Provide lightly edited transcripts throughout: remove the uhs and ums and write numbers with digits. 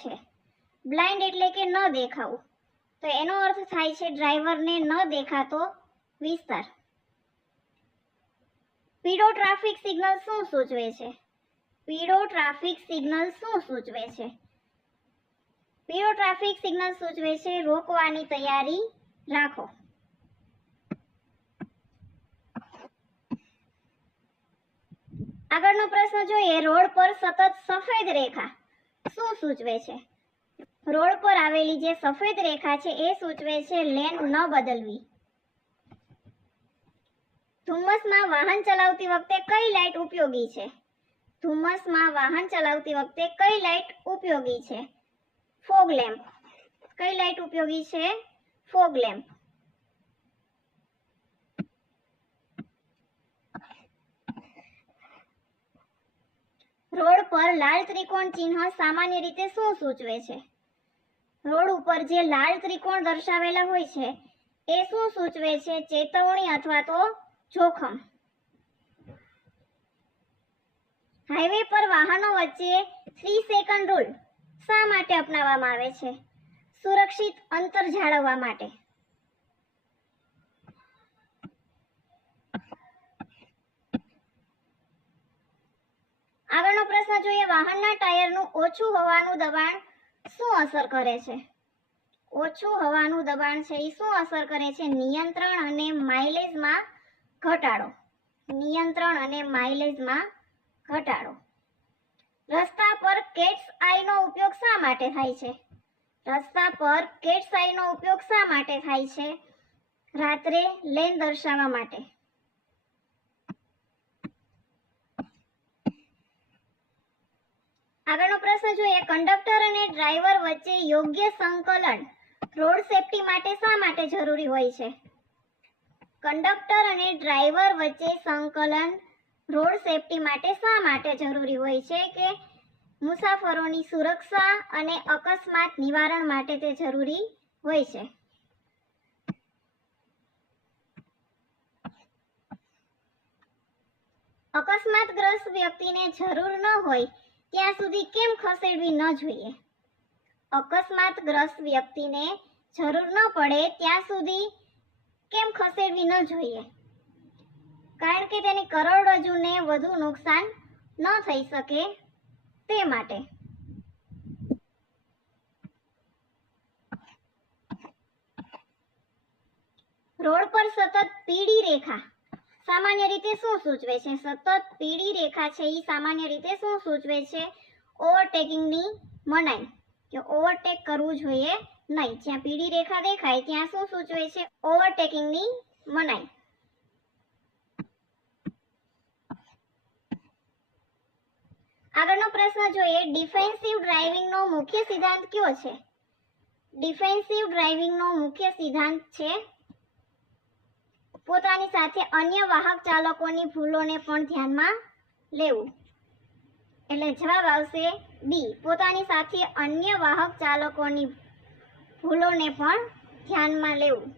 છે? બ્લાઇન્ડ એટલે કે ન દેખાવું, તો એનો અર્થ થાય છે ડ્રાઈવરને ન દેખાતો વિસ્તાર. પીળો ટ્રાફિક સિગ્નલ શું સૂચવે છે? પીળો ટ્રાફિક સિગ્નલ શું સૂચવે છે? પીળો ટ્રાફિક સિગ્નલ સૂચવે છે રોકવાની તૈયારી રાખો. આગળનો પ્રશ્ન જોઈએ. રોડ પર સતત સફેદ રેખા શું સૂચવે છે? રોડ પર આવેલી જે સફેદ રેખા છે એ સૂચવે છે લેન ન બદલવી. ધુમ્મસમાં વાહન ચલાવતી વખતે કઈ લાઇટ ઉપયોગી છે? ધુમ્મસમાં વાહન ચલાવતી વખતે કઈ લાઇટ ઉપયોગી છે? Fog lamp. કઈ લાઇટ ઉપયોગી છે? Fog lamp. રોડ પર લાલ ત્રિકોણ ચિહ્ન સામાન્ય રીતે શું સૂચવે છે? રોડ ઉપર જે લાલ ત્રિકોણ દર્શાવેલા હોય છે એ શું સૂચવે છે? ચેતવણી અથવા તો જોખમ. હાઈવે પર વાહનો વચ્ચે 3 સેકન્ડ રૂલ શા માટે અપનાવવામાં આવે છે? સુરક્ષિત અંતર જાળવવા માટે. આગળનો પ્રશ્ન જોઈએ. વાહનના ટાયરનું ઓછું હવાનું દબાણ શું અસર કરે છે? ઓછું હવાનું દબાણ છે એ શું અસર કરે છે? નિયંત્રણ અને માઇલેજમાં ઘટાડો. નિયંત્રણ અને માઇલેજમાં ઘટાડો. રસ્તા પર કેટ્સ આઈનો ઉપયોગ શા માટે થાય છે? રસ્તા પર કેટ્સ આઈનો ઉપયોગ શા માટે થાય છે? રાત્રે લેન દર્શાવવા માટે. આગળનો પ્રશ્ન જોઈએ. કંડક્ટર અને ડ્રાઈવર વચ્ચે યોગ્ય સંકલન રોડ સેફટી માટે શા માટે જરૂરી હોય છે? કંડક્ટર અને ડ્રાઈવર વચ્ચે સંકલન રોડ સેફટી માટે શા માટે જરૂરી હોય છે? કે મુસાફરોની સુરક્ષા અને અકસ્માત નિવારણ માટે તે જરૂરી હોય છે. અકસ્માતગ્રસ્ત વ્યક્તિને જરૂર ન હોય ત્યાં સુધી કેમ ખસેડવી ન જોઈએ? અકસ્માતગ્રસ્ત વ્યક્તિને જરૂર ન પડે ત્યાં સુધી કેમ ખસેડવી ન જોઈએ? કારણ કે તેની કરોડરજ્જુને વધુ નુકસાન ન થઈ શકે તે માટે. રોડ પર સતત પીળી રેખા સામાન્ય રીતે શું સૂચવે છે? સતત પીળી રેખા છે એ સામાન્ય રીતે શું સૂચવે છે? ઓવરટેકિંગની મનાઈ, કે ઓવરટેક કરવું જોઈએ નહીં. જ્યાં પીળી રેખા દેખાય ત્યાં શું સૂચવે છે? ઓવરટેકિંગની મનાઈ. આગળનો પ્રશ્ન જોઈએ. ડિફેન્સિવ ડ્રાઇવિંગનો મુખ્ય સિદ્ધાંત કયો છે? ડિફેન્સિવ ડ્રાઇવિંગનો મુખ્ય સિદ્ધાંત છે પોતાની સાથે અન્ય વાહક ચાલકોની ભૂલોને પણ ધ્યાનમાં લેવું. એટલે જવાબ આવશે બી. પોતાની સાથે અન્ય વાહક ચાલકોની ભૂલોને પણ ધ્યાનમાં લેવું.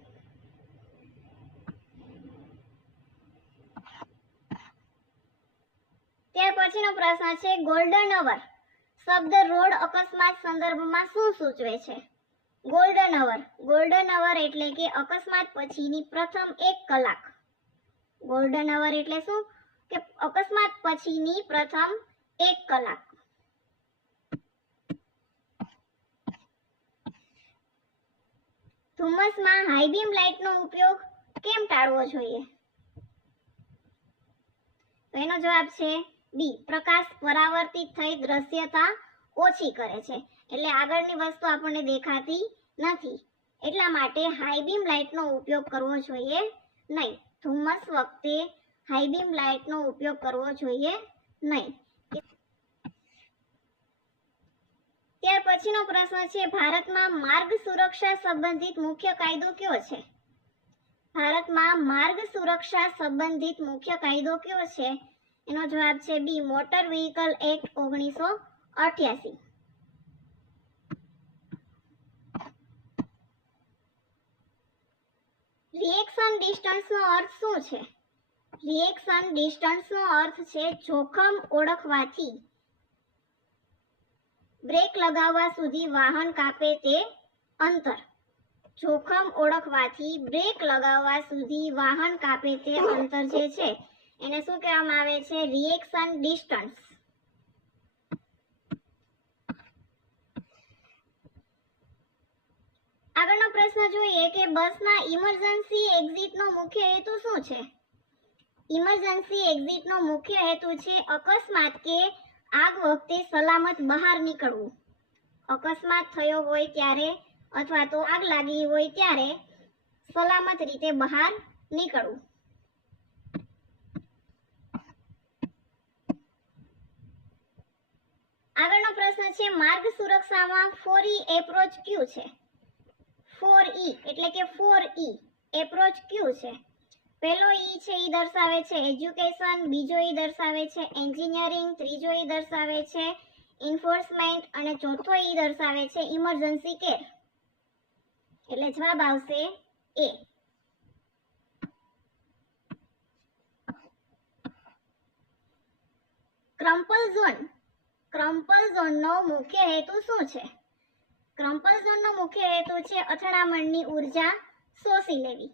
ત્યાર પછીનો પ્રશ્ન છે. ગોલ્ડન અવર શબ્દ રોડ અકસ્માત સંદર્ભમાં શું સૂચવે છે? ગોલ્ડન અવર. ગોલ્ડન અવર એટલે કે અકસ્માત પછીની પ્રથમ 1 કલાક. ગોલ્ડન અવર એટલે શું? કે અકસ્માત પછીની પ્રથમ 1 કલાક. ધુમ્મસમાં હાઈ બીમ લાઇટનો ઉપયોગ કેમ ટાળવો જોઈએ? તો એનો જવાબ છે બી. પ્રકાશ પરાવર્તિત થઈ દ્રશ્યતા ઓછી કરે છે. એટલે આગળની વસ્તુ આપણને દેખાતી નથી, એટલા માટે હાઈ બીમ લાઇટનો ઉપયોગ કરવો જોઈએ નહીં. ધુમ્મસ વખતે હાઈ બીમ લાઇટનો ઉપયોગ કરવો જોઈએ નહીં. ત્યાર પછીનો પ્રશ્ન છે. ભારતમાં માર્ગ સુરક્ષા સંબંધિત મુખ્ય કાયદો કયો છે? ભારતમાં માર્ગ સુરક્ષા સંબંધિત મુખ્ય કાયદો કયો છે? એનો જવાબ છે B. Motor vehicle act 1988. Reaction ડિસ્ટન્સનો અર્થ શું છે? રિએક્શન ડિસ્ટન્સનો અર્થ છે જોખમ ઓળખવાથી બ્રેક લગાવવા સુધી વાહન કાપે તે અંતર. જોખમ ઓળખવાથી બ્રેક લગાવવા સુધી વાહન કાપે તે અંતર જે છે એને શું કહેવામાં આવે છે? Reaction distance. આગળનો પ્રશ્ન જોઈએ કે બસના ઇમરજન્સી એક્ઝિટનો મુખ્ય હેતુ શું છે? ઇમરજન્સી એક્ઝિટનો મુખ્ય હેતુ છે અકસ્માત કે આગ વખતે સલામત બહાર નીકળવું. અકસ્માત થયો હોય ત્યારે અથવા તો આગ લાગી હોય ત્યારે સલામત રીતે બહાર નીકળવું. આગળનો પ્રશ્ન છે માર્ગ સુરક્ષામાં 4E એપ્રોચ કયું છે? 4E એટલે કે 4E એપ્રોચ કયું છે? પહેલો ઈ છે ઈ દર્શાવે છે એજ્યુકેશન, બીજો ઈ દર્શાવે છે એન્જિનિયરિંગ, ત્રીજો ઈ દર્શાવે છે એન્ફોર્સમેન્ટ અને ચોથો ઈ દર્શાવે છે ઇમરજન્સી કેર. એટલે જવાબ આવશે એ. ક્રમ્પલ ઝોનનો મુખ્ય હેતુ શું છે? ક્રમ્પલ ઝોનનો મુખ્ય હેતુ છે અથડામણની ઉર્જા શોષી લેવી.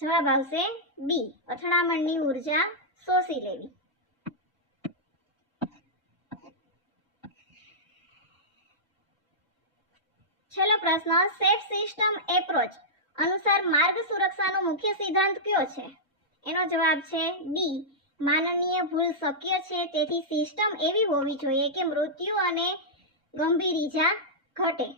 જવાબ આવશે બી, અથડામણની ઉર્જા શોષી લેવી. છેલ્લો પ્રશ્ન, સેફ સિસ્ટમ એપ્રોચ અનુસાર માર્ગ સુરક્ષાનો મુખ્ય સિદ્ધાંત કયો છે? એનો જવાબ છે ડી, માનનીય ભૂલ શક્ય છે તેથી સિસ્ટમ એવી હોવી જોઈએ કે મૃત્યુ અને ગંભીર ઈજા ઘટે.